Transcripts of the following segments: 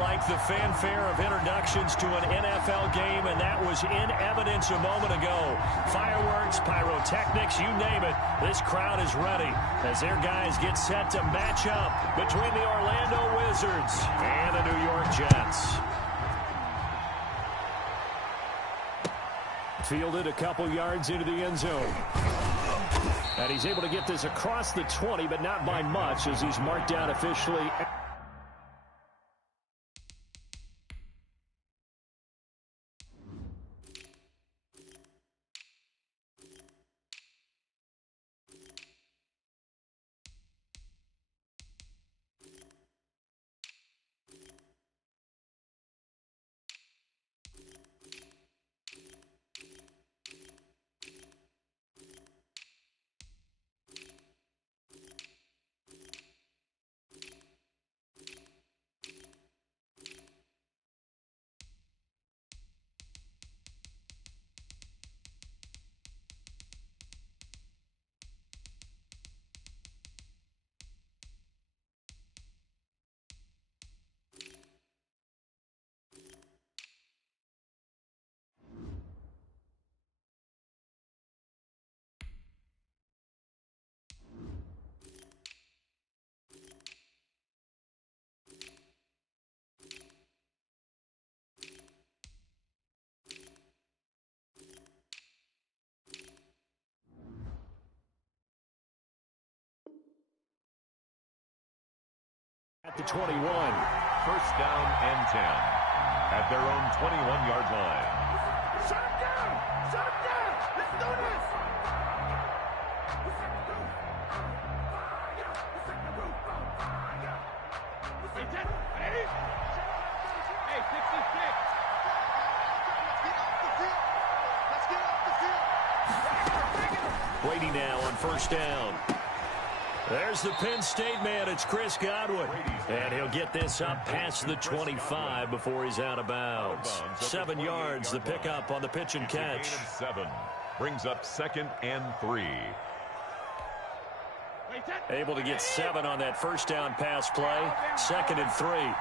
like the fanfare of introductions to an NFL game, and that was in evidence a moment ago. Fireworks, pyrotechnics, you name it. This crowd is ready as their guys get set to match up between the Orlando Wizards and the New York Jets. Fielded a couple yards into the end zone. And he's able to get this across the 20, but not by much as he's marked down officially. At the 21. First down and 10 at their own 21-yard line. Shut him down! Shut him down! Let's do this! Hey, 66! Let's get off the field! Brady now on first down. There's the Penn State man. It's Chris Godwin. And he'll get this up past the 25 before he's out of bounds. 7 yards, the pickup on the pitch and catch. 7 brings up 2nd and 3. Able to get 7 on that first down pass play. 2nd and 3.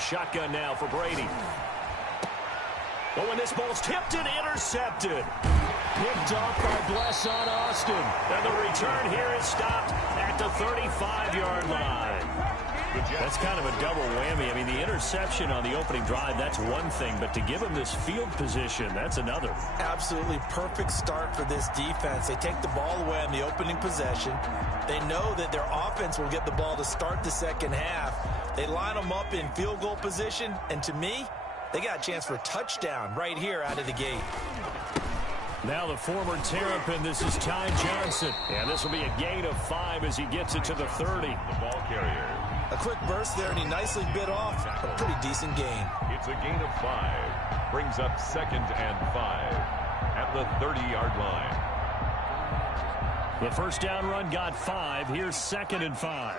Shotgun now for Brady. Oh, and this ball's tipped and intercepted. Picked off by Bless on Austin. And the return here is stopped at the 35-yard line. That's kind of a double whammy. I mean, the interception on the opening drive, that's one thing. But to give him this field position, that's another. Absolutely perfect start for this defense. They take the ball away on the opening possession. They know that their offense will get the ball to start the second half. They line them up in field goal position. And to me, they got a chance for a touchdown right here out of the gate. Now the former Terrapin, this is Ty Johnson. And this will be a gain of 5 as he gets it to the 30. The ball carrier. A quick burst there, and he nicely bit off a pretty decent gain. It's a gain of 5. Brings up 2nd and 5 at the 30-yard line. The first down run got 5. Here's 2nd and 5.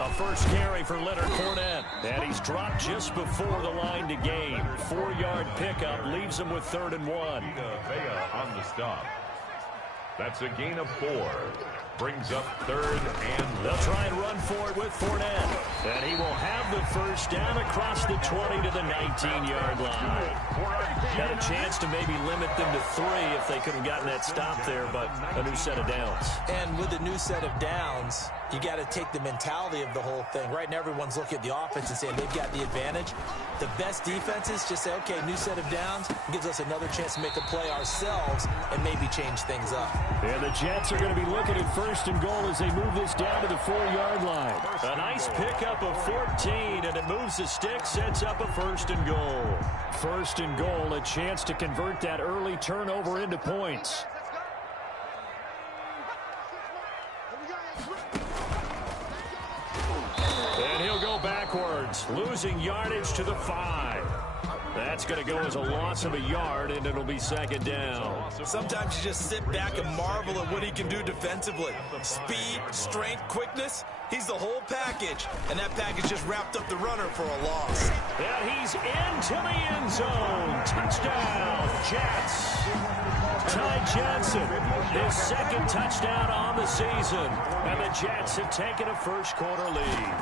A first carry for Leonard Fournette. And he's dropped just before the line to gain. 4-yard pickup leaves him with 3rd and 1. Vea on the stop. That's a gain of 4. Brings up 3rd and 1. They'll try and run for it with Fournette. And he will have the first down across the 20 to the 19-yard line. Had a chance to maybe limit them to 3 if they could have gotten that stop there, but a new set of downs. And with a new set of downs, you got to take the mentality of the whole thing. Right now, everyone's looking at the offense and saying they've got the advantage. The best defenses just say, okay, new set of downs gives us another chance to make a play ourselves and maybe change things up. And the Jets are going to be looking at 1st and goal as they move this down to the 4-yard line. A nice pickup of 14, and it moves the stick, sets up a 1st and goal. 1st and goal, a chance to convert that early turnover into points. And he'll go backwards, losing yardage to the 5. That's going to go as a loss of a yard, and it'll be 2nd down. Sometimes you just sit back and marvel at what he can do defensively. Speed, strength, quickness, he's the whole package. And that package just wrapped up the runner for a loss. And he's into the end zone. Touchdown, Jets. Ty Johnson His second touchdown on the season. And the Jets have taken a first-quarter lead.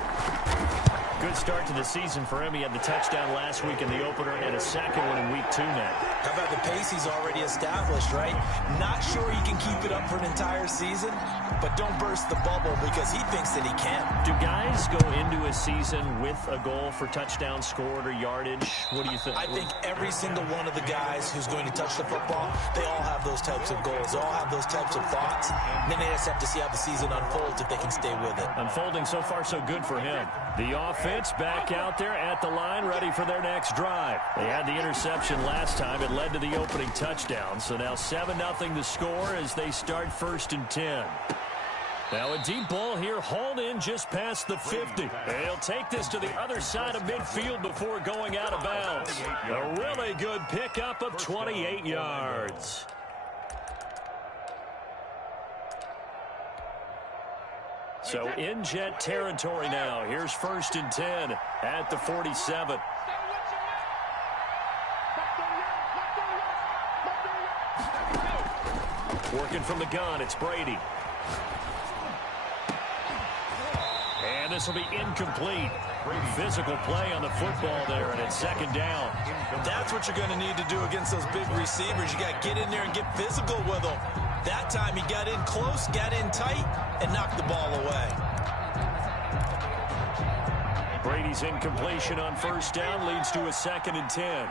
Good start to the season for him. He had the touchdown last week in the opener and a second one in week 2 now. How about the pace he's already established, right? Not sure he can keep it up for an entire season, but don't burst the bubble because he thinks that he can. Do guys go into a season with a goal for touchdown scored or yardage? What do you think? I think every single one of the guys who's going to touch the football, they all have those types of goals. They all have those types of thoughts. And then they just have to see how the season unfolds if they can stay with it. Unfolding so far so good for him. The offense back out there at the line, ready for their next drive. They had the interception last time. It led to the opening touchdown. So now 7-0 to score as they start 1st and 10. Now a deep ball here, hauled in just past the 50. He'll take this to the other side of midfield before going out of bounds. A really good pickup of 28 yards. So in Jet territory now. Here's 1st and 10 at the 47. Working from the gun, it's Brady. And this will be incomplete. Physical play on the football there, and it's 2nd down. That's what you're going to need to do against those big receivers. You got to get in there and get physical with them. That time he got in close, got in tight, and knocked the ball away. Brady's incompletion on 1st down leads to a 2nd and 10.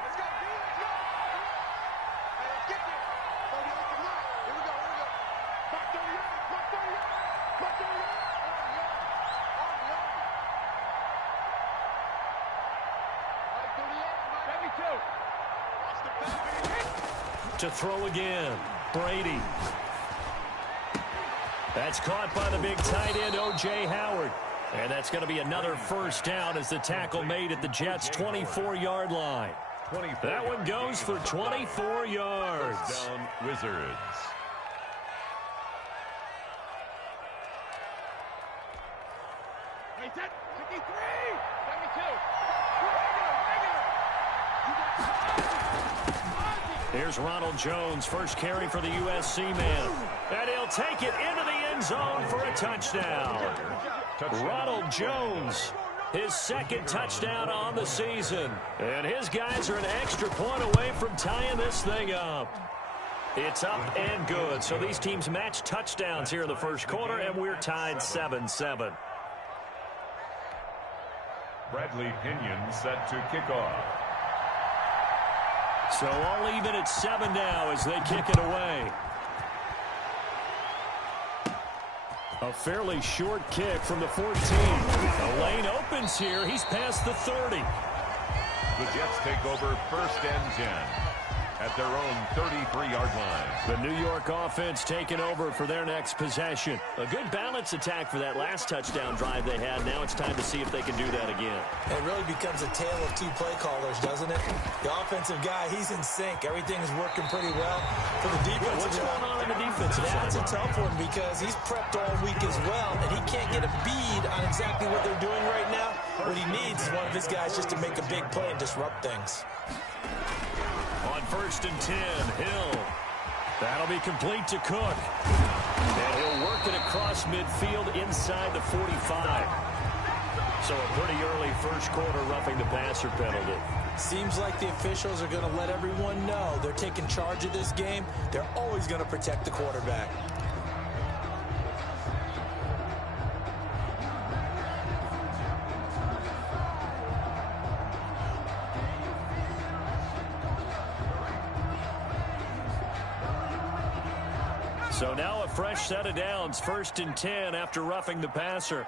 To throw again, Brady. That's caught by the big tight end, O.J. Howard. And that's going to be another 1st down as the tackle made at the Jets' 24-yard line. That one goes for 24 yards. First down, Wizards. Here's Ronald Jones, first carry for the USC man. And he'll take it into the end zone for a touchdown. Ronald Jones, his 2nd touchdown on the season. And his guys are an extra point away from tying this thing up. It's up and good. So these teams match touchdowns here in the 1st quarter, and we're tied 7-7. Bradley Pinion set to kick off. So all even at 7 now as they kick it away. A fairly short kick from the 14. The lane opens here. He's past the 30. The Jets take over 1st and 10 at their own 33-yard line. The New York offense taking over for their next possession. A good balance attack for that last touchdown drive they had. Now it's time to see if they can do that again. It really becomes a tale of 2 play callers, doesn't it? The offensive guy, he's in sync. Everything is working pretty well. For the defensive What's going on in the defensive side? That's a tough one because he's prepped all week as well, and he can't get a bead on exactly what they're doing right now. What he needs is one of his guys just to make a big play and disrupt things. On 1st and 10, Hill. That'll be complete to Cook. And he'll work it across midfield inside the 45. So a pretty early 1st quarter roughing the passer penalty. Seems like the officials are going to let everyone know they're taking charge of this game. They're always going to protect the quarterback. So now a fresh set of downs, 1st and 10 after roughing the passer.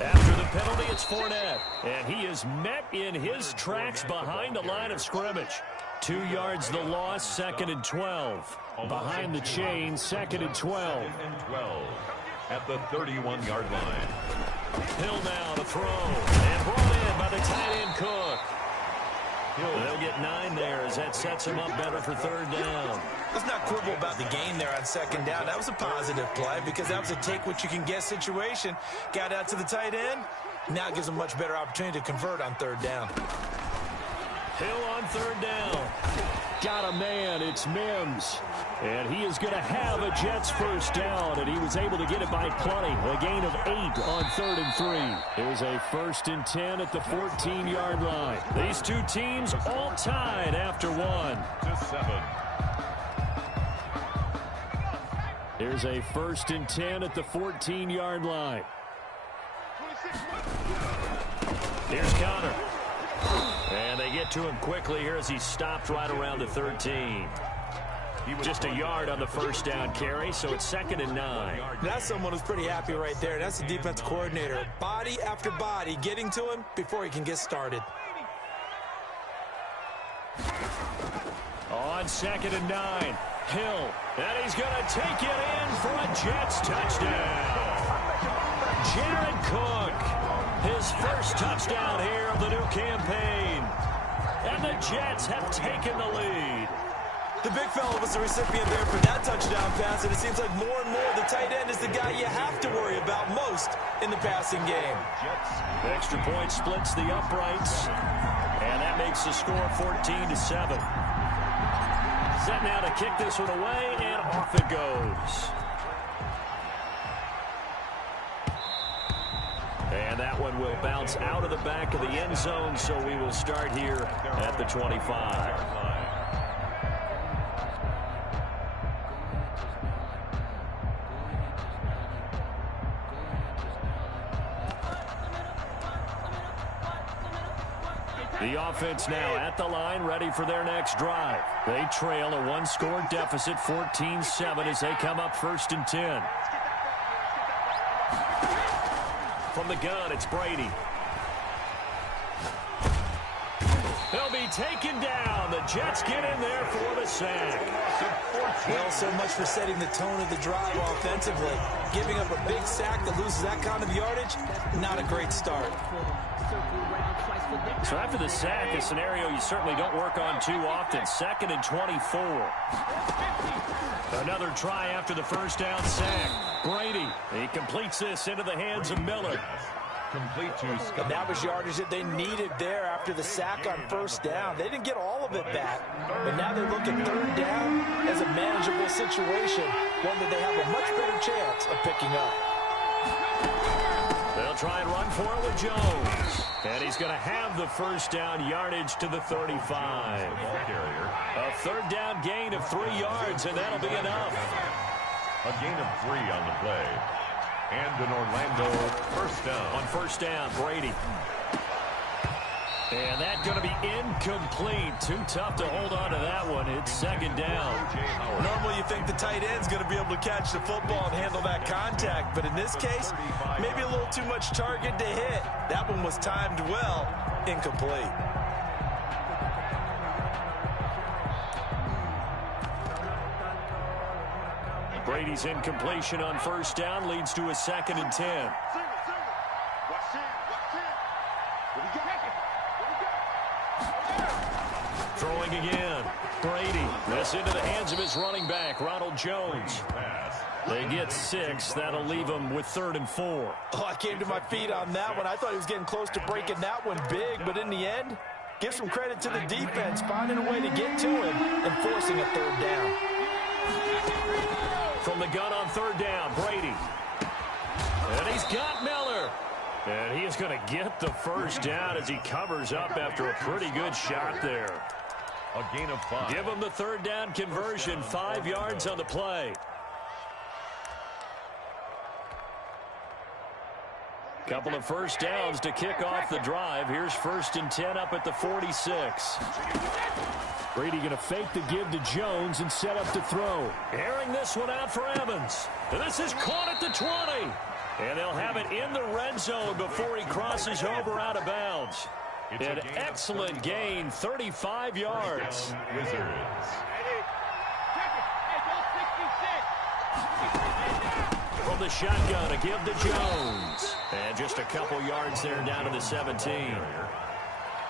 After the penalty, it's Fournette. And he is met in his tracks behind the line of scrimmage. 2 yards the loss, 2nd and 12. Behind the chain, 2nd and 12. 2nd and 12 at the 31-yard line. Hill now to throw. And brought in by the tight end Cook. They'll get 9 there as that sets him up better for 3rd down. Let's not quibble about the gain there on 2nd down. That was a positive play because that was a take-what-you-can-get situation. Got out to the tight end. Now it gives him a much better opportunity to convert on 3rd down. Hill on 3rd down. got a man. It's Mims. And he is going to have a Jets first down, and he was able to get it by plenty. A gain of 8 on 3rd and 3. Here's a 1st and 10 at the 14-yard line. These two teams all tied after 1. To 7. Here's a 1st and 10 at the 14-yard line. Here's Connor. And they get to him quickly here as he stopped right around the 13. Just a yard on the first down carry, so it's 2nd and 9. That's someone who's pretty happy right there. That's the defense coordinator. Body after body getting to him before he can get started. On 2nd and 9, Hill. And he's going to take it in for a Jets touchdown. Jared Cook, his first touchdown here of the new campaign. And the Jets have taken the lead. The big fella was the recipient there for that touchdown pass, and it seems like more and more the tight end is the guy you have to worry about most in the passing game. Extra point splits the uprights, and that makes the score 14-7. Set now to kick this one away, and off it goes. And that one will bounce out of the back of the end zone, so we will start here at the 25. The offense now at the line, ready for their next drive. They trail a one-score deficit, 14-7, as they come up 1st and 10. From the gun, it's Brady. They'll be taken down. The Jets get in there for the sack. Well, so much for setting the tone of the drive offensively. Giving up a big sack that loses that kind of yardage, not a great start. So after the sack, a scenario you certainly don't work on too often. 2nd and 24. Another try after the first down sack. Brady, he completes this into the hands of Miller. Complete to Scott. And that was yardage that they needed there after the sack on first down. They didn't get all of it back, but now they look at 3rd down as a manageable situation, one that they have a much better chance of picking up. They'll try and run for it with Jones. And he's going to have the first down yardage to the 35. A 3rd down gain of 3 yards, and that'll be enough. A gain of 3 on the play. And an Orlando first down. On first down, Brady. And that's going to be incomplete. Too tough to hold on to that one. It's 2nd down. Normally you think the tight end's going to be able to catch the football and handle that contact, but in this case, maybe a little too much target to hit. That one was timed well. Incomplete. Brady's incompletion on first down leads to a 2nd and 10. Throwing again. Brady. This into the hands of his running back, Ronald Jones. They get 6. That'll leave them with 3rd and 4. Oh, I came to my feet on that one. I thought he was getting close to breaking that one big, but in the end, give some credit to the defense, finding a way to get to him and forcing a 3rd down. From the gun on 3rd down, Brady. And he's got Miller. And he is going to get the first down as he covers up after a pretty good shot there. A gain of 5. Give him the 3rd down conversion, 5 yards on the play. Couple of first downs to kick off the drive. Here's 1st and 10 up at the 46. Brady going to fake the give to Jones and set up to throw. Airing this one out for Evans. And this is caught at the 20. And they'll have it in the red zone before he crosses over out of bounds. An excellent gain, 35 yards. Wizards. From the shotgun, a give to Jones. And just a couple yards there down to the 17.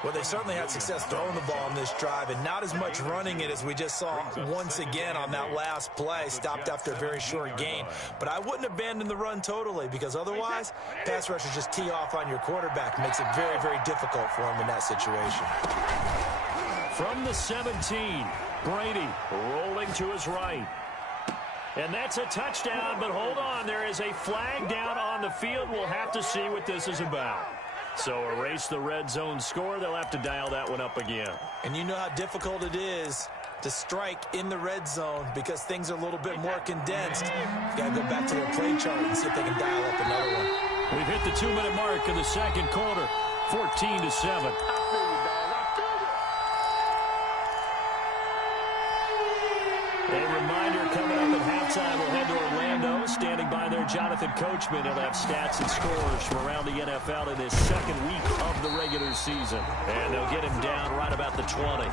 Well, they certainly had success throwing the ball in this drive, and not as much running it as we just saw once again on that last play. Stopped after a very short gain. But I wouldn't abandon the run totally, because otherwise, pass rushers just tee off on your quarterback. Makes it very, very difficult for him in that situation. From the 17, Brady rolling to his right. And that's a touchdown, but hold on. There is a flag down on the field. We'll have to see what this is about. So erase the red zone score. They'll have to dial that one up again. And you know how difficult it is to strike in the red zone because things are a little bit more condensed. You got to go back to their play chart and see if they can dial up another one. We've hit the 2-minute mark of the second quarter, 14-7. A reminder coming up at halftime, we'll head to Orlando. Standing by there, Jonathan Coachman. He'll have stats and scores from around the NFL in his second week of the regular season. And they'll get him down right about the 20.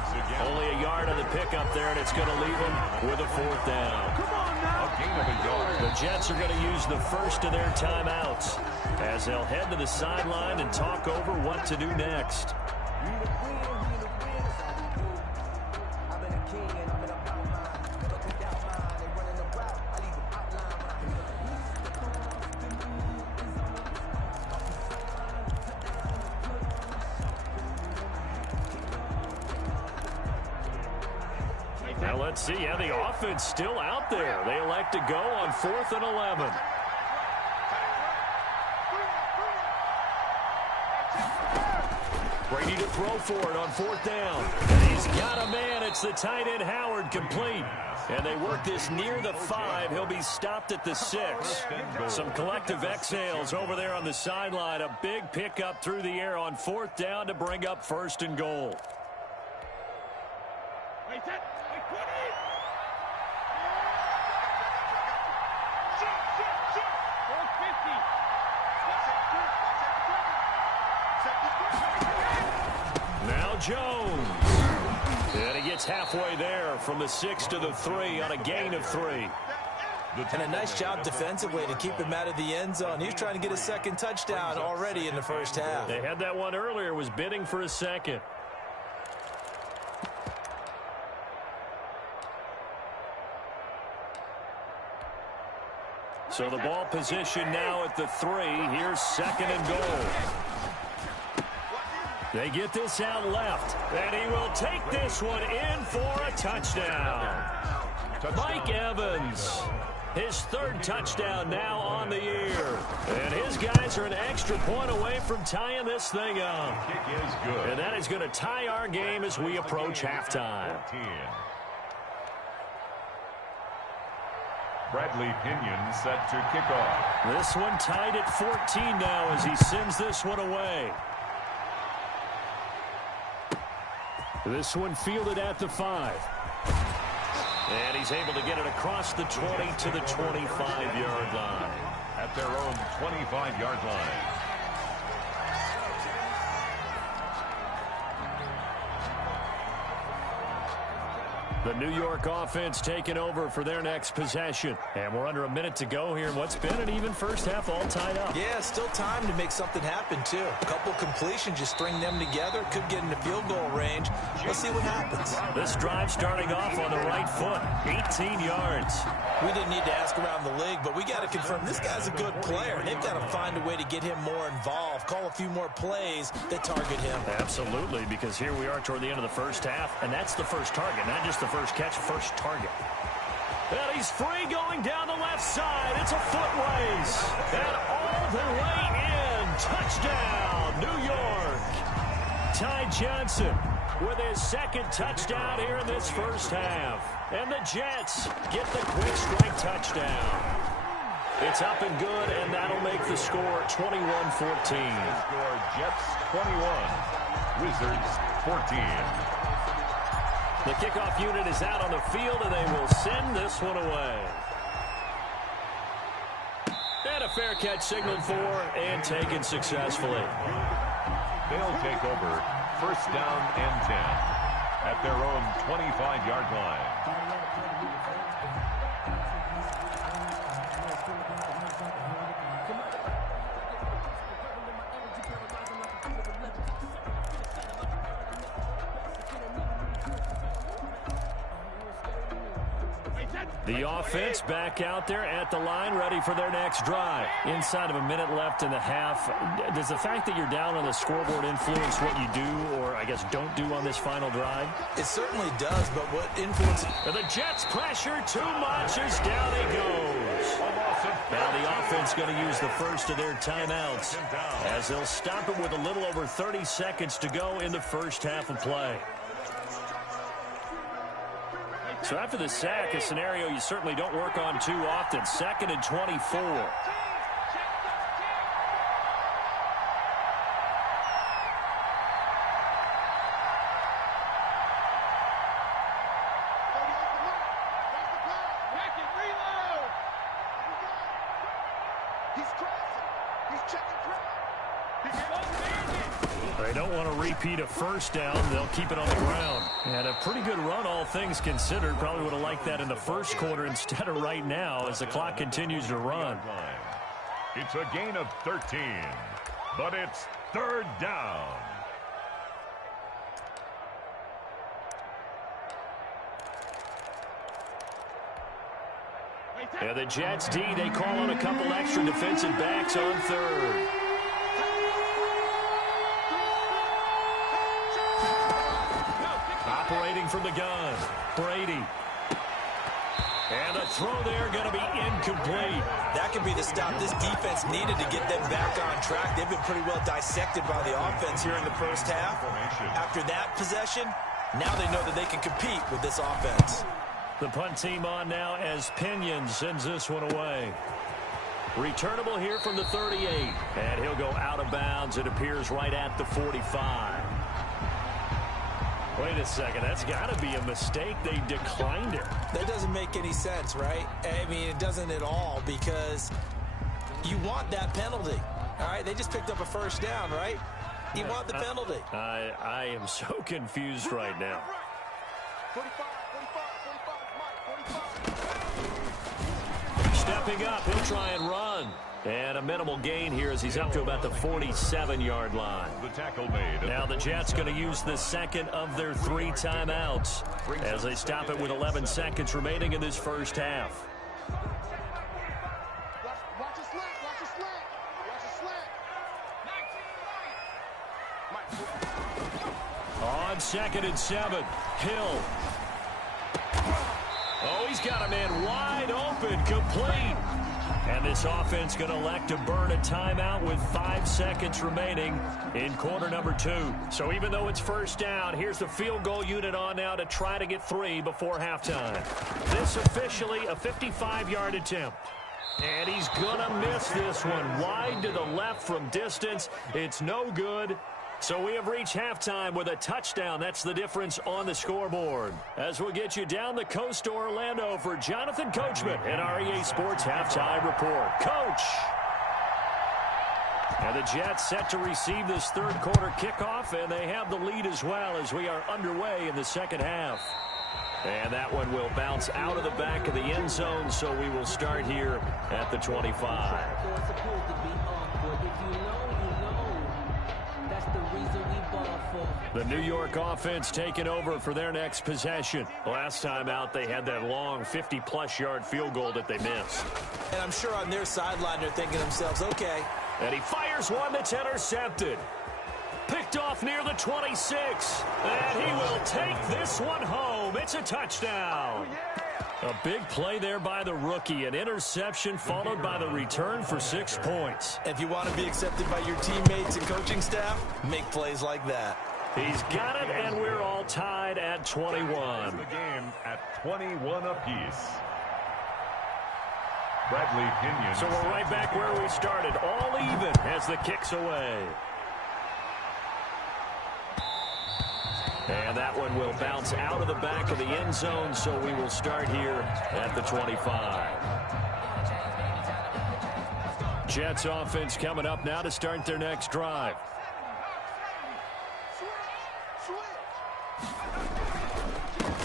Only a yard on the pickup there, and it's going to leave him with a fourth down. A gain of a yard. The Jets are going to use the first of their timeouts as they'll head to the sideline and talk over what to do next. Now let's see how the offense still out there. They elect to go on 4th and 11. Brady to throw for it on 4th down. And he's got a man. It's the tight end Howard complete. And they work this near the 5. He'll be stopped at the 6. Some collective exhales over there on the sideline. A big pickup through the air on 4th down to bring up 1st and goal. Now Jones. And he gets halfway there from the 6 to the 3 on a gain of 3. And a nice job defensively to keep him out of the end zone. He's trying to get a second touchdown already in the first half. They had that one earlier, was bidding for a second. So the ball position now at the 3. Here's 2nd and goal. They get this out left, and he will take this one in for a touchdown. Mike Evans, his 3rd touchdown now on the year. And his guys are an extra point away from tying this thing up. Kick is good. And that is going to tie our game as we approach halftime. 14. Bradley Pinion set to kick off. This one tied at 14 now as he sends this one away. This one fielded at the 5. And he's able to get it across the 20 to the 25-yard line. At their own 25-yard line. The New York offense taking over for their next possession. And we're under a minute to go here in what's been an even first half, all tied up. Yeah, still time to make something happen, too. A couple completions, just string them together. Could get into field goal range. Let's see what happens. This drive starting off on the right foot. 18 yards. We didn't need to ask around the league, but we got to confirm this guy's a good player. They've got to find a way to get him more involved. Call a few more plays that target him. Absolutely, because here we are toward the end of the first half, and that's the first target, not just the first catch, first target. And he's free going down the left side. It's a foot race. And all the way in. Touchdown, New York. Ty Johnson with his 2nd touchdown here in this first half. And the Jets get the quick strike touchdown. It's up and good, and that'll make the score 21-14. Score Jets 21, Wizards 14. The kickoff unit is out on the field, and they will send this one away. And a fair catch signaled for and taken successfully. They'll take over 1st down and 10 at their own 25-yard line. The offense back out there at the line, ready for their next drive. Inside of a minute left in the half, does the fact that you're down on the scoreboard influence what you do, or I guess don't do on this final drive? It certainly does, but what influence... The Jets pressure too much as down he goes. Now the offense going to use the first of their timeouts as they'll stop it with a little over 30 seconds to go in the first half of play. So after the sack, a scenario you certainly don't work on too often. 2nd and 24. They don't want to repeat a first down. They'll keep it on the ground. And a pretty good run, all things considered. Probably would have liked that in the first quarter instead of right now as the clock continues to run. It's a gain of 13, but it's 3rd down. Yeah, the Jets D, they call on a couple extra defensive backs on 3rd. Operating from the gun, Brady. And a throw there going to be incomplete. That could be the stop this defense needed to get them back on track. They've been pretty well dissected by the offense here in the first half. After that possession, now they know that they can compete with this offense. The punt team on now as Pinion sends this one away. Returnable here from the 38. And he'll go out of bounds. It appears right at the 45. Wait a second. That's got to be a mistake. They declined it. That doesn't make any sense, right? I mean, it doesn't at all because you want that penalty. All right, they just picked up a first down, right? You want the penalty. I am so confused right now. 45. Stepping up, he'll try and run. And a minimal gain here as he's up to about the 47-yard line. The tackle made. Now the Jets going to use the second of their 3 timeouts as they stop it with 11 seconds remaining in this first half. Watch your slack. Watch your slack. On 2nd and 7, Hill. Oh, he's got a man wide open, complete. And this offense going to elect to burn a timeout with 5 seconds remaining in quarter number 2. So even though it's first down, here's the field goal unit on now to try to get 3 before halftime. This officially a 55-yard attempt. And he's going to miss this one wide to the left from distance. It's no good. So we have reached halftime with a touchdown. That's the difference on the scoreboard. As we'll get you down the coast to Orlando for Jonathan Coachman and our EA Sports Halftime Report. Coach! And the Jets set to receive this third quarter kickoff, and they have the lead as well as we are underway in the second half. And that one will bounce out of the back of the end zone, so we will start here at the 25. The New York offense taking over for their next possession. Last time out, they had that long 50-plus yard field goal that they missed. And I'm sure on their sideline, they're thinking to themselves, okay. And he fires one that's intercepted. Picked off near the 26. And he will take this one home. It's a touchdown. A big play there by the rookie. An interception followed by the return for 6 points. If you want to be accepted by your teammates and coaching staff, make plays like that. He's got it, and we're all tied at 21. The game at 21 apiece. Bradley Pinion. So we're right back where we started, all even as the kick's away. And that one will bounce out of the back of the end zone, so we will start here at the 25. Jets offense coming up now to start their next drive.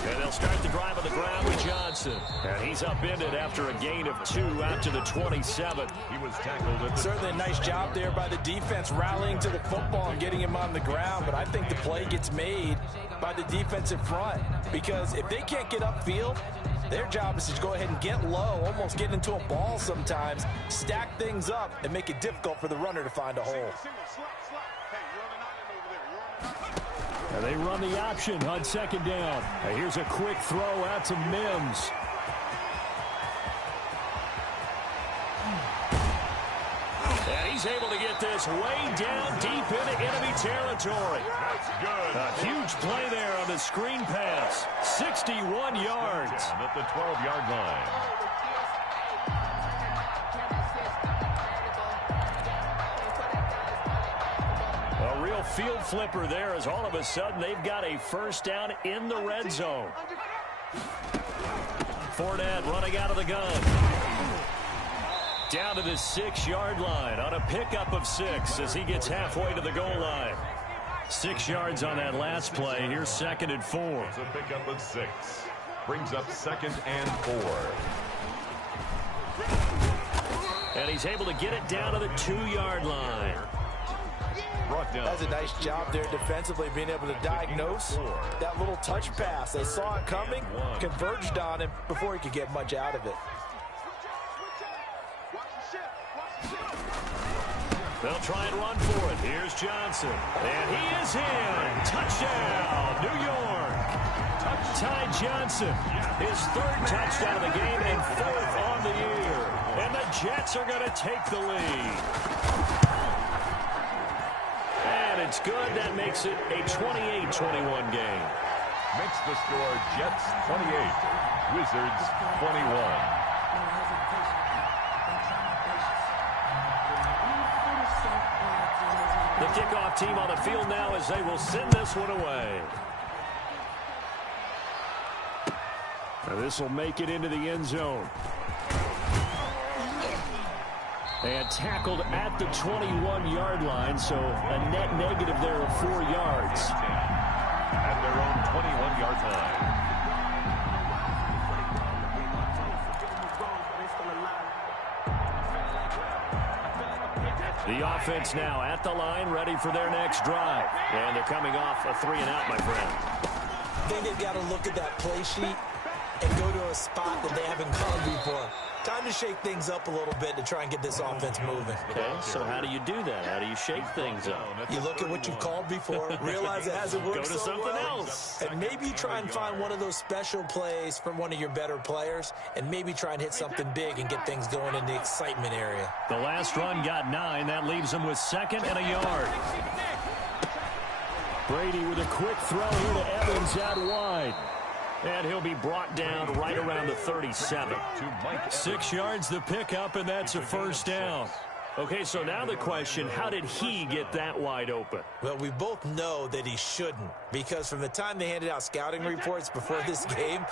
And they'll start the drive on the ground with Johnson. And he's upended after a gain of 2 out to the 27. He was tackled at the... Certainly a nice job there by the defense rallying to the football and getting him on the ground. But I think the play gets made by the defensive front. Because if they can't get upfield, Their job is to go ahead and get low, almost get into a ball sometimes, stack things up, and make it difficult for the runner to find a hole. And they run the option on second down. And here's a quick throw out to Mims. And he's able to get this way down deep into enemy territory. That's good. A huge play there on the screen pass. 61 yards. Down at the 12-yard line. A real field flipper there as all of a sudden they've got a first down in the red zone. Fournette running out of the gun. Down to the 6-yard line on a pickup of 6 as he gets halfway to the goal line. 6 yards on that last play. Here's 2nd and 4. It's a pickup of 6. Brings up 2nd and 4. And he's able to get it down to the 2-yard line. Brought down. That's a nice job there defensively, being able to diagnose that little touch pass. They saw it coming, converged on him before he could get much out of it. They'll try and run for it. Here's Johnson. And he is in. Touchdown, New York. Ty Johnson, his 3rd touchdown of the game and 4th on the year. And the Jets are going to take the lead. And it's good. That makes it a 28-21 game. Makes the score Jets 28, Wizards 21. The kickoff team on the field now as they will send this one away. Now this will make it into the end zone. And tackled at the 21-yard line, so a net negative there of 4 yards. At their own 21-yard line. The offense now at the line, ready for their next drive. And they're coming off a 3-and-out, my friend. I think they've got to look at that play sheet and go to a spot that they haven't gone before. Time to shake things up a little bit to try and get this offense moving. Okay, so how do you do that? How do you shake things up? You look at what you've called before, realize it hasn't worked Go to so something well, else. and maybe you try and find one of those special plays from one of your better players, and maybe try and hit something big and get things going in the excitement area. The last run got 9. That leaves them with 2nd and a yard. Brady with a quick throw here to Evans out wide. And he'll be brought down right around the 37. 6 yards the pickup, and that's a first down. Okay, so now the question, how did he get that wide open? Well, we both know that he shouldn't, because from the time they handed out scouting reports before this game,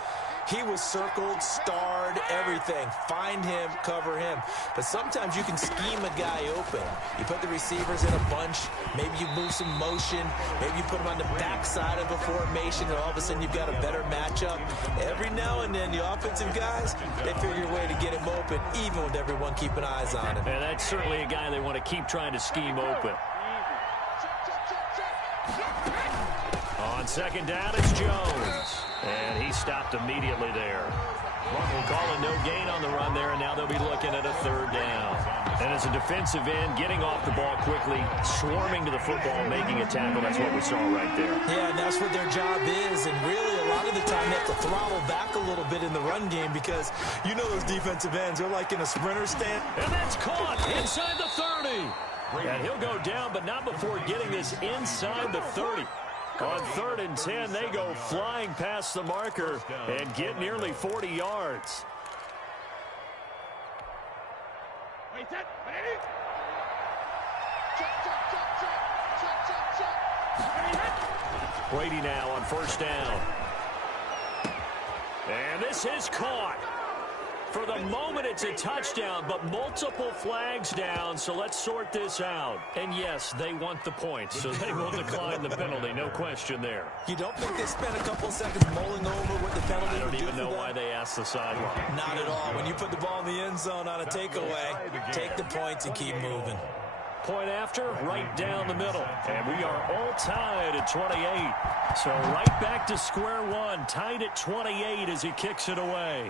he was circled, starred, everything. Find him, cover him. But sometimes you can scheme a guy open. You put the receivers in a bunch. Maybe you move some motion. Maybe you put them on the backside of a formation, and all of a sudden you've got a better matchup. Every now and then, the offensive guys, they figure a way to get him open, even with everyone keeping eyes on him. And that's certainly a guy they want to keep trying to scheme open. On second down, it's Jones. And he stopped immediately there. We'll call it no gain on the run there, and now they'll be looking at a 3rd down. And as a defensive end, getting off the ball quickly, swarming to the football, making a tackle, that's what we saw right there. Yeah, and that's what their job is. And really, a lot of the time, they have to throttle back a little bit in the run game because you know those defensive ends, they're like in a sprinter stand. And that's caught inside the 30. And he'll go down, but not before getting this inside the 30. On 3rd and 10, they go flying past the marker and get nearly 40 yards. Brady now on 1st down. And this is caught. For the moment, it's a touchdown, but multiple flags down, so let's sort this out. And yes, they want the points, so they will decline the penalty, no question there. You don't think they spent a couple seconds mulling over what the penalty would do? I don't even know why they asked the sideline. Not at all. When you put the ball in the end zone on a takeaway, take the points and keep moving. point after, right down the middle. And we are all tied at 28. So right back to square one, tied at 28 as he kicks it away.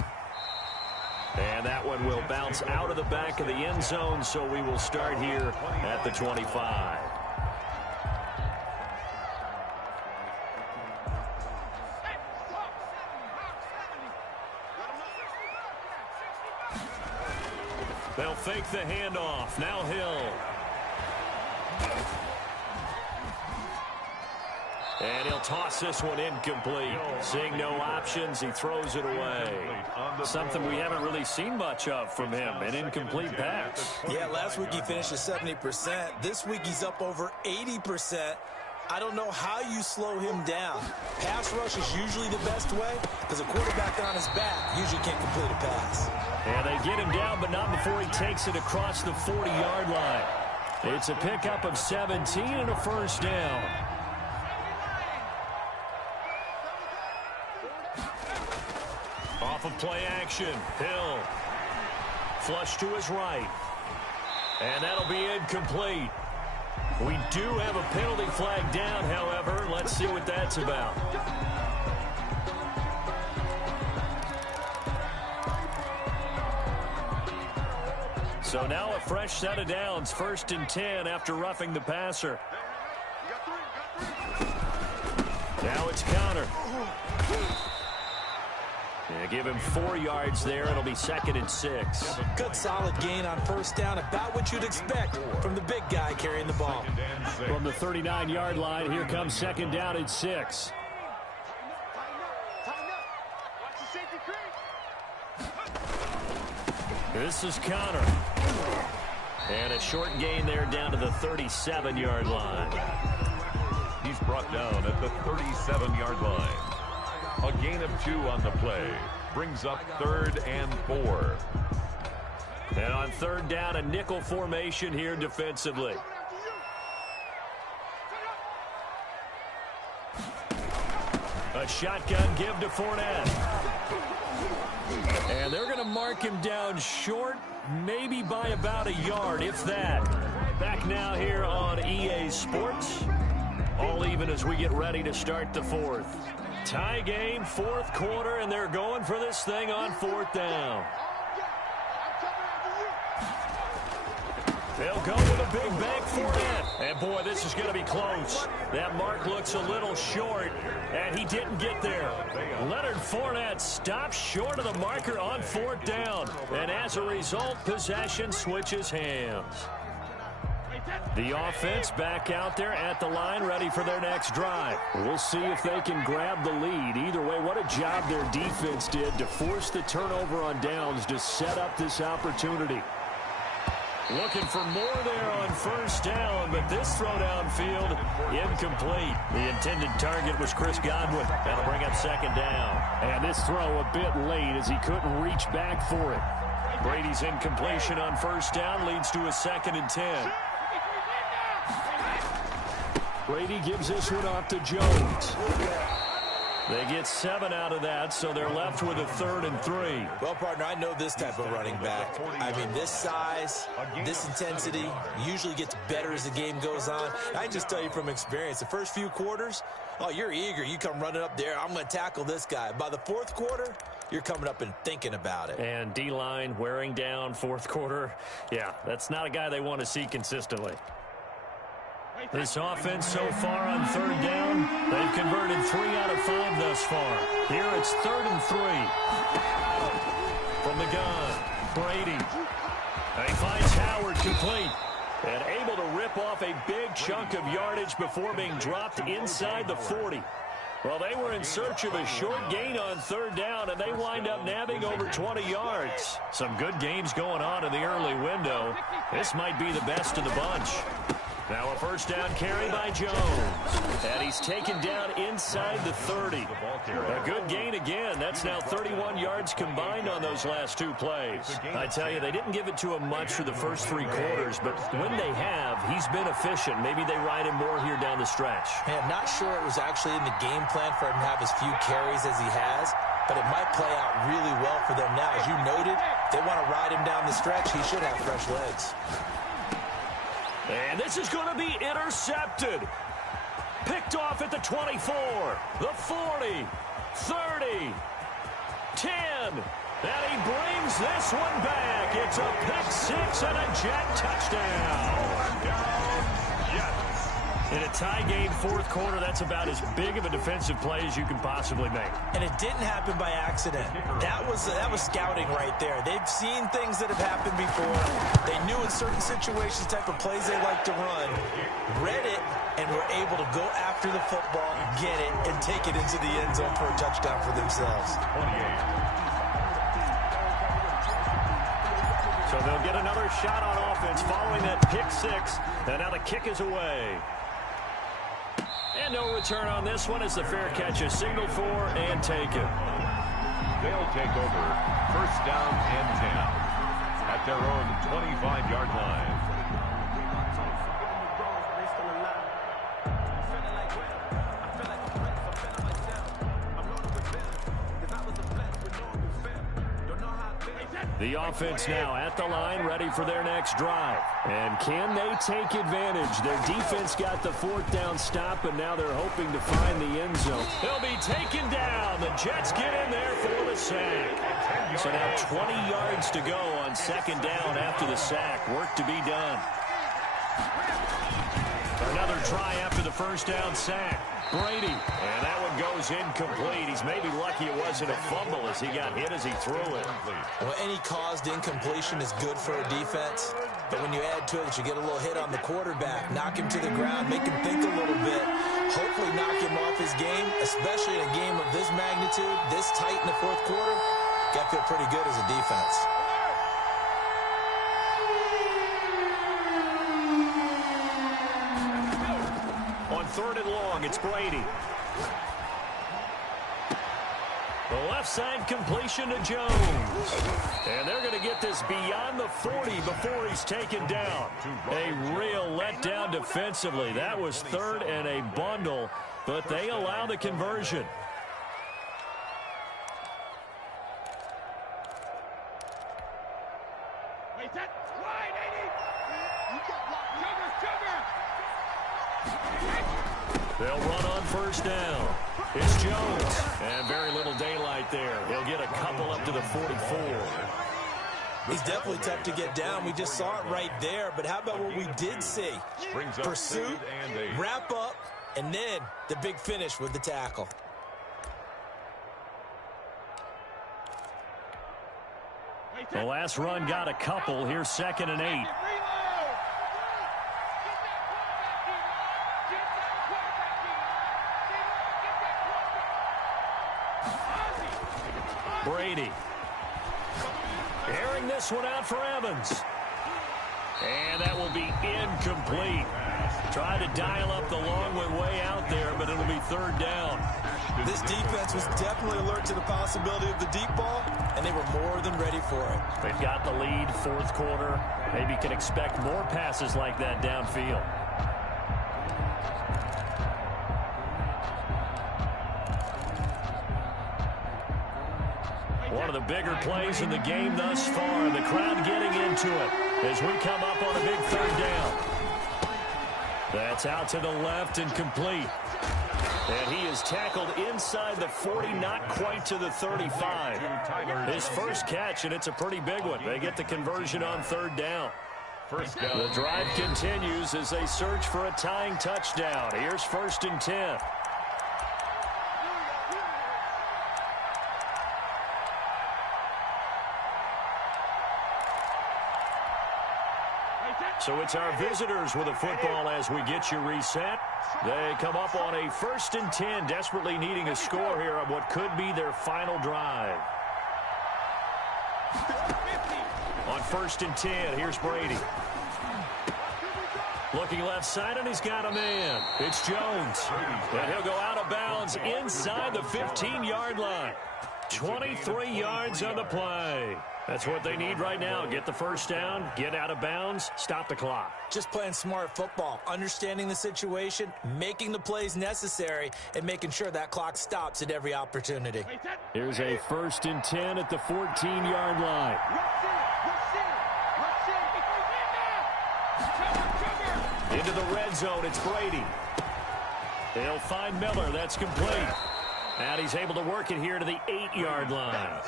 And that one will bounce out of the back of the end zone, so we will start here at the 25. They'll fake the handoff. Now Hill. And he'll toss this one incomplete. Seeing no options, he throws it away. Something we haven't really seen much of from him, an incomplete pass. Yeah, last week he finished at 70%. This week he's up over 80%. I don't know how you slow him down. Pass rush is usually the best way because a quarterback on his back usually can't complete a pass. And they get him down, but not before he takes it across the 40-yard line. It's a pickup of 17 and a first down. Off of play action, Hill. Flush to his right. And that'll be incomplete. We do have a penalty flag down, however. Let's see what that's about. So now a fresh set of downs, 1st and 10 after roughing the passer. Now it's Connor. Yeah, give him 4 yards there. It'll be 2nd and 6. Good solid gain on first down, about what you'd expect from the big guy carrying the ball. From the 39-yard line, here comes 2nd down and 6. This is Connor. And a short gain there down to the 37-yard line. He's brought down at the 37-yard line. A gain of 2 on the play. Brings up 3rd and 4. And on 3rd down, a nickel formation here defensively. A shotgun give to Fournette. And they're going to mark him down short, maybe by about a yard, if that. Back now here on EA Sports. All even as we get ready to start the 4th. Tie game, 4th quarter, and they're going for this thing on 4th down. They'll go with a big bank for it. And, boy, this is going to be close. That mark looks a little short, and he didn't get there. Leonard Fournette stops short of the marker on 4th down. And as a result, possession switches hands. The offense back out there at the line, ready for their next drive. We'll see if they can grab the lead. Either way, what a job their defense did to force the turnover on downs to set up this opportunity. Looking for more there on 1st down, but this throw downfield, incomplete. The intended target was Chris Godwin. That'll bring up 2nd down. And this throw a bit late as he couldn't reach back for it. Brady's incompletion on 1st down leads to a 2nd and 10. Brady gives this one off to Jones. They get 7 out of that, so they're left with a 3rd and 3. Well, partner, I know this type of running back. I mean, this size, this intensity usually gets better as the game goes on. I can just tell you from experience, the first few quarters, oh, you're eager. You come running up there, I'm going to tackle this guy. By the 4th quarter, you're coming up and thinking about it. And D-line wearing down 4th quarter. Yeah, that's not a guy they want to see consistently. This offense so far on 3rd down, they've converted 3 out of 5 thus far. Here it's 3rd and 3. From the gun, Brady. And he finds Howard complete. And able to rip off a big chunk of yardage before being dropped inside the 40. Well, they were in search of a short gain on 3rd down, and they wind up nabbing over 20 yards. Some good games going on in the early window. This might be the best of the bunch. Now a 1st down carry by Jones. And he's taken down inside the 30. A good gain again. That's now 31 yards combined on those last 2 plays. I tell you, they didn't give it to him much for the first 3 quarters, but when they have, he's been efficient. Maybe they ride him more here down the stretch. Hey, I'm not sure it was actually in the game plan for him to have as few carries as he has, but it might play out really well for them now. As you noted, if they want to ride him down the stretch, he should have fresh legs. And this is going to be intercepted. Picked off at the 24, the 40, 30, 10. And he brings this one back. It's a pick six and a Jet touchdown. In a tie game, fourth quarter, that's about as big of a defensive play as you can possibly make. And it didn't happen by accident. That was scouting right there. They've seen things that have happened before. They knew in certain situations the type of plays they like to run, read it, and were able to go after the football, get it, and take it into the end zone for a touchdown for themselves. 28. So they'll get another shot on offense following that pick six. And now the kick is away. And no return on this one as the fair catch is signaled for and taken. They'll take over first down and 10 at their own 25-yard line. The offense now at the line, ready for their next drive. And can they take advantage? Their defense got the fourth down stop, and now they're hoping to find the end zone. They'll be taken down. The Jets get in there for the sack. So now 20 yards to go on second down after the sack. Work to be done. Another try after the first down sack. Brady, and that one goes incomplete. He's maybe lucky it wasn't a fumble as he got hit as he threw it. Well, any caused incompletion is good for a defense, but when you add to it that you get a little hit on the quarterback, knock him to the ground, make him think a little bit, hopefully knock him off his game, especially in a game of this magnitude, this tight in the fourth quarter, got to feel pretty good as a defense. Third and long, it's Brady. The left side completion to Jones. And they're going to get this beyond the 40 before he's taken down. A real letdown defensively. That was third and a bundle, but they allow the conversion. They'll run on first down. It's Jones. And very little daylight there. He'll get a couple up to the 44. He's definitely tough to get down. We just saw it right there. But how about what we did see? Pursuit, wrap up, and then the big finish with the tackle. The last run got a couple. Here's 2nd and 8. Brady. Airing this one out for Evans. And that will be incomplete. Try to dial up the long way out there, but it'll be third down. This defense was definitely alert to the possibility of the deep ball, and they were more than ready for it. They've got the lead, fourth quarter. Maybe can expect more passes like that downfield. One of the bigger plays in the game thus far. The crowd getting into it as we come up on a big third down. That's out to the left and complete. And he is tackled inside the 40, not quite to the 35. His first catch, and it's a pretty big one. They get the conversion on third down. First down. The drive continues as they search for a tying touchdown. Here's 1st and 10. So it's our visitors with a football as we get you reset. They come up on a 1st and 10, desperately needing a score here on what could be their final drive. On 1st and 10, here's Brady. Looking left side, and he's got a man. It's Jones. And he'll go out of bounds inside the 15-yard line. 23 yards on the play. That's what they need right now. Get the first down, get out of bounds, stop the clock. Just playing smart football, understanding the situation, making the plays necessary, and making sure that clock stops at every opportunity. Here's a 1st and 10 at the 14-yard line. Into the red zone, it's Brady. They'll find Miller. That's complete. And he's able to work it here to the 8-yard line.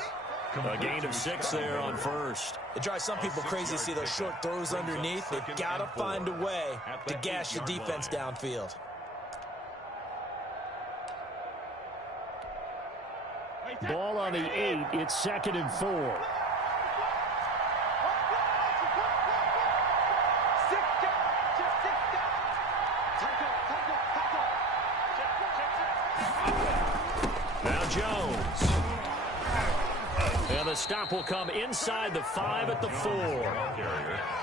A gain of 6 there on first. It drives some people crazy to see those short throws underneath. They've got to find a way to gash the defense downfield. Ball on the 8. It's 2nd and 4. Now Jones. And the stop will come inside the 5 at the 4.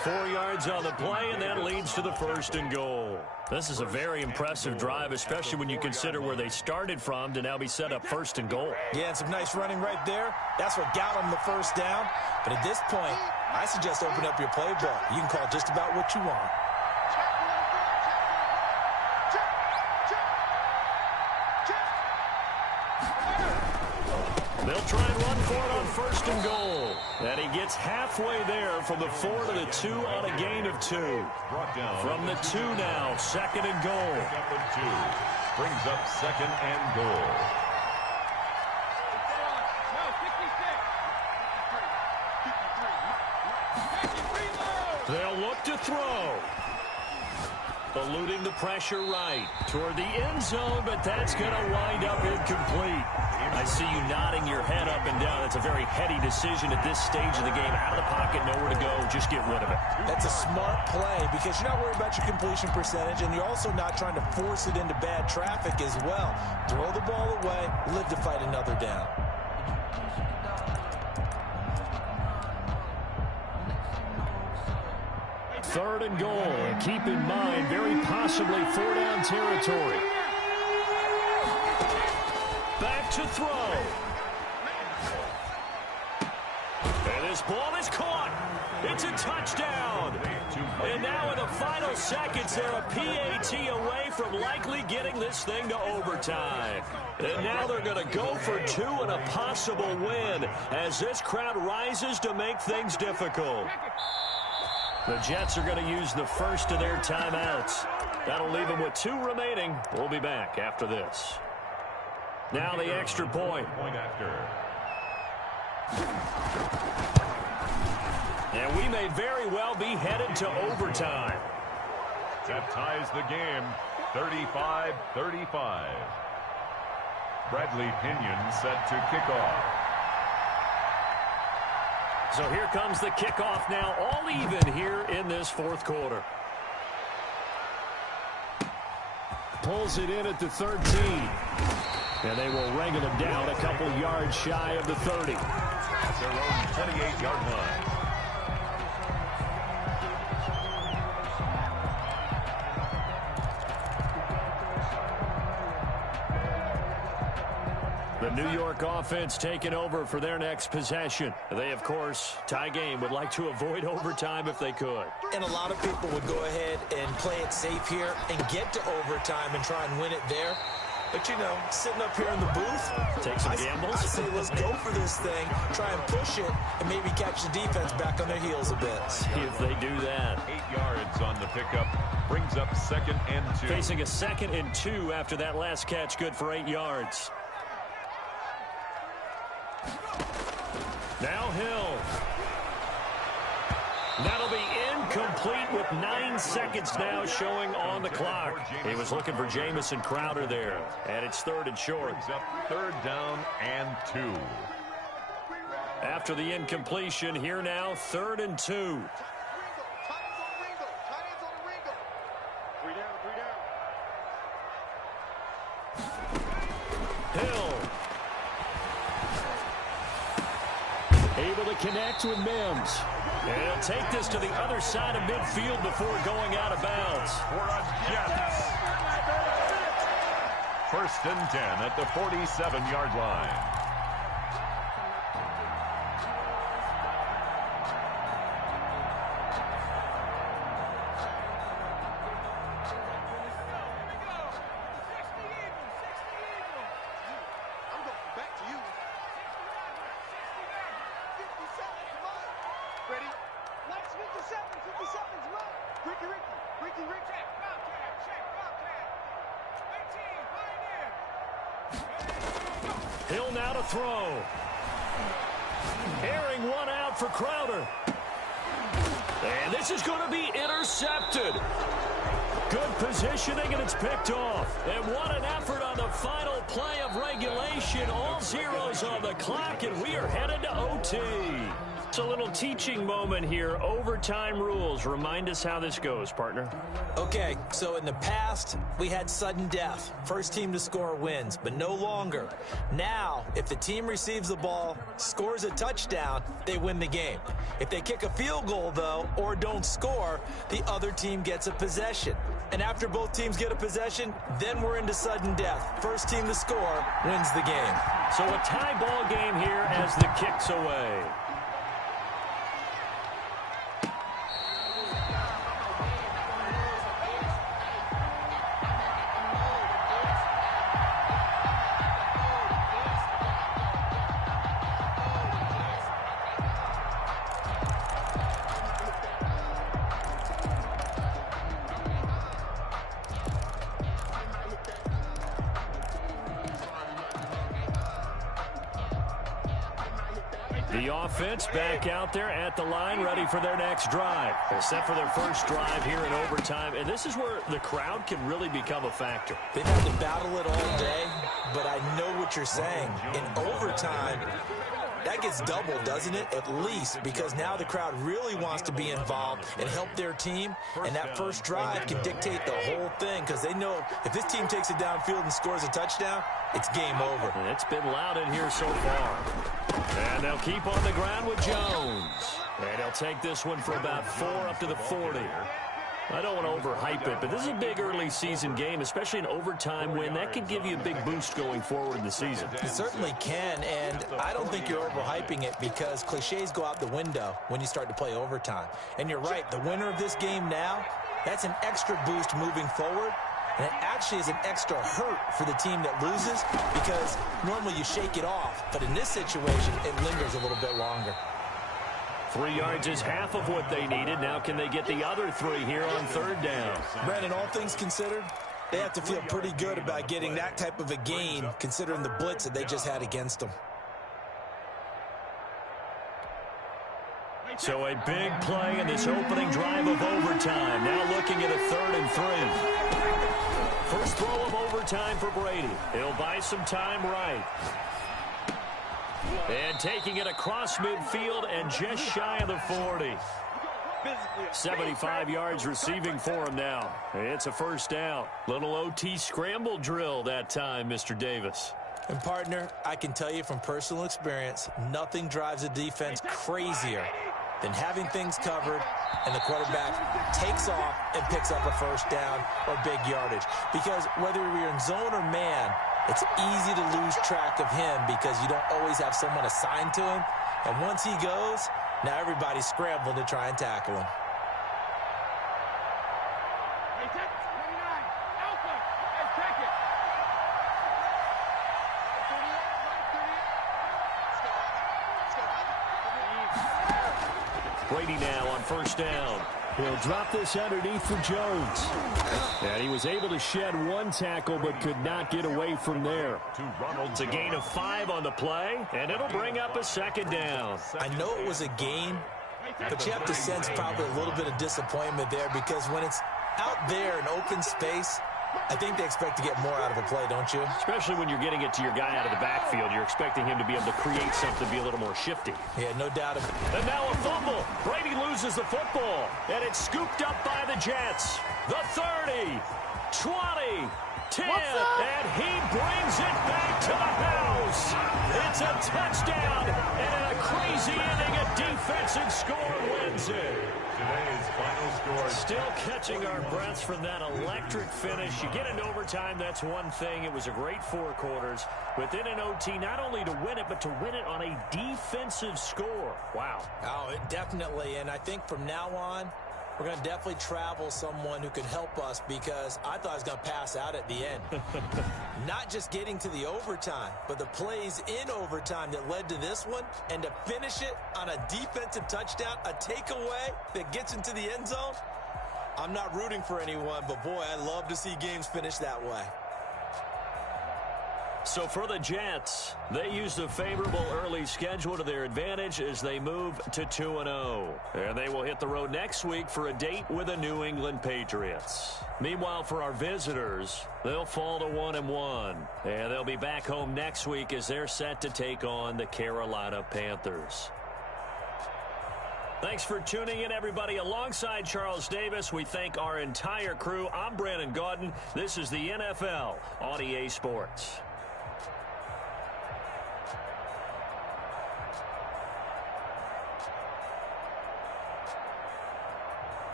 4 yards on the play, and that leads to the 1st and goal. This is a very impressive drive, especially when you consider where they started from to now be set up 1st and goal. Yeah, and some nice running right there. That's what got them the 1st down. But at this point, I suggest open up your playbook. You can call just about what you want. They'll try and run for it on 1st and goal. And he gets halfway there from the 4 to the 2 on a gain of 2. From the 2 now, 2nd and goal. Brings up 2nd and goal. They'll look to throw. Eluding the pressure right toward the end zone, but that's going to wind up incomplete. I see you nodding your head up and down. It's a very heady decision at this stage of the game. Out of the pocket, nowhere to go. Just get rid of it. That's a smart play because you're not worried about your completion percentage, and you're also not trying to force it into bad traffic as well. Throw the ball away, live to fight another down. Third and goal, and keep in mind, very possibly 4-down territory. Back to throw. And this ball is caught. It's a touchdown. And now in the final seconds, they're a PAT away from likely getting this thing to overtime. And now they're going to go for 2 and a possible win as this crowd rises to make things difficult. The Jets are going to use the first of their timeouts. That'll leave them with 2 remaining. We'll be back after this. Now the extra point. And we may very well be headed to overtime. That ties the game, 35-35. Bradley Pinion set to kick off. So here comes the kickoff now, all even here in this 4th quarter. Pulls it in at the 13. And they will wrangle him down a couple yards shy of the 30. At their own 28-yard line. The New York offense taking over for their next possession. They, of course, tie game, would like to avoid overtime if they could. And a lot of people would go ahead and play it safe here and get to overtime and try and win it there. But, you know, sitting up here in the booth, take some gambles. I say let's go for this thing, try and push it, and maybe catch the defense back on their heels a bit. See if they do that. 8 yards on the pickup. Brings up 2nd and 2. Facing a 2nd and 2 after that last catch, good for 8 yards. Now Hill. That'll be incomplete with 9 seconds now showing on the clock. He was looking for Jamison Crowder there. And it's 3rd and short. Brings up 3rd down and 2. After the incompletion, here now, 3rd and 2. Hill. Able to connect with Mims. And he'll take this to the other side of midfield before going out of bounds. For a Jets. 1st and 10 at the 47-yard line. Ready? Next 57, 57's mine. Ricky. Ricky, recheck. Bobcat. Check. Bobcat. 18, pioneer. Hill now to throw. Airing one out for Crowder. And this is going to be intercepted. Good positioning, and it's picked off. And what an effort on the final play of regulation. All zeros on the clock, and we are headed to OT. It's a little teaching moment here. Overtime rules. Remind us how this goes, partner. Okay, so in the past, we had sudden death. First team to score wins, but no longer. Now, if the team receives the ball, scores a touchdown, they win the game. If they kick a field goal, though, or don't score, the other team gets a possession. And after both teams get a possession, then we're into sudden death. First team to score wins the game. So a tie ball game here as the kick's away. The offense back out there at the line, ready for their next drive. They're set for their first drive here in overtime, and this is where the crowd can really become a factor. They've had to battle it all day, but I know what you're saying. In overtime, that gets doubled, doesn't it? At least, because now the crowd really wants to be involved and help their team, and that first drive can dictate the whole thing, because they know if this team takes it downfield and scores a touchdown, it's game over. And it's been loud in here so far. And they'll keep on the ground with Jones. And he'll take this one for about 4 up to the 40. I don't want to overhype it, but this is a big early season game, especially an overtime win. That could give you a big boost going forward in the season. It certainly can, and I don't think you're overhyping it because cliches go out the window when you start to play overtime. And you're right, the winner of this game now, that's an extra boost moving forward. And it actually is an extra hurt for the team that loses because normally you shake it off. But in this situation, it lingers a little bit longer. 3 yards is half of what they needed. Now can they get the other 3 here on third down? Brandon, all things considered, they have to feel pretty good about getting that type of a gain considering the blitz that they just had against them. So a big play in this opening drive of overtime. Now looking at a 3rd and 3. First throw of overtime for Brady. He'll buy some time right. And taking it across midfield and just shy of the 40. 75 yards receiving for him now. It's a first down. Little OT scramble drill that time, Mr. Davis. And partner, I can tell you from personal experience, nothing drives a defense crazier than having things covered and the quarterback takes off and picks up a first down or big yardage. Because whether you're in zone or man, it's easy to lose track of him because you don't always have someone assigned to him. And once he goes, now everybody's scrambling to try and tackle him. Brady now on first down. He'll drop this underneath for Jones. And he was able to shed 1 tackle but could not get away from there. It's a gain of 5 on the play, and it'll bring up a 2nd down. I know it was a gain, but you have to sense probably a little bit of disappointment there because when it's out there in open space, I think they expect to get more out of a play, don't you? Especially when you're getting it to your guy out of the backfield. You're expecting him to be able to create something, be a little more shifty. Yeah, no doubt about it. And now a fumble. Brady loses the football. And it's scooped up by the Jets. The 30, 20, 10. And he brings it back to the house. It's a touchdown. And in a crazy inning, a defensive score wins it. Today's final score. Still catching our breaths from that electric finish. You get into overtime, that's one thing. It was a great 4 quarters. Within an OT, not only to win it, but to win it on a defensive score. Wow. Oh, definitely. And I think from now on, we're going to definitely travel someone who can help us because I thought I was going to pass out at the end. Not just getting to the overtime, but the plays in overtime that led to this one. And to finish it on a defensive touchdown, a takeaway that gets into the end zone, I'm not rooting for anyone, but boy, I love to see games finish that way. So for the Jets, they used a favorable early schedule to their advantage as they move to 2-0. And they will hit the road next week for a date with the New England Patriots. Meanwhile, for our visitors, they'll fall to 1-1. And they'll be back home next week as they're set to take on the Carolina Panthers. Thanks for tuning in, everybody. Alongside Charles Davis, we thank our entire crew. I'm Brandon Gaudin. This is the NFL on EA Sports.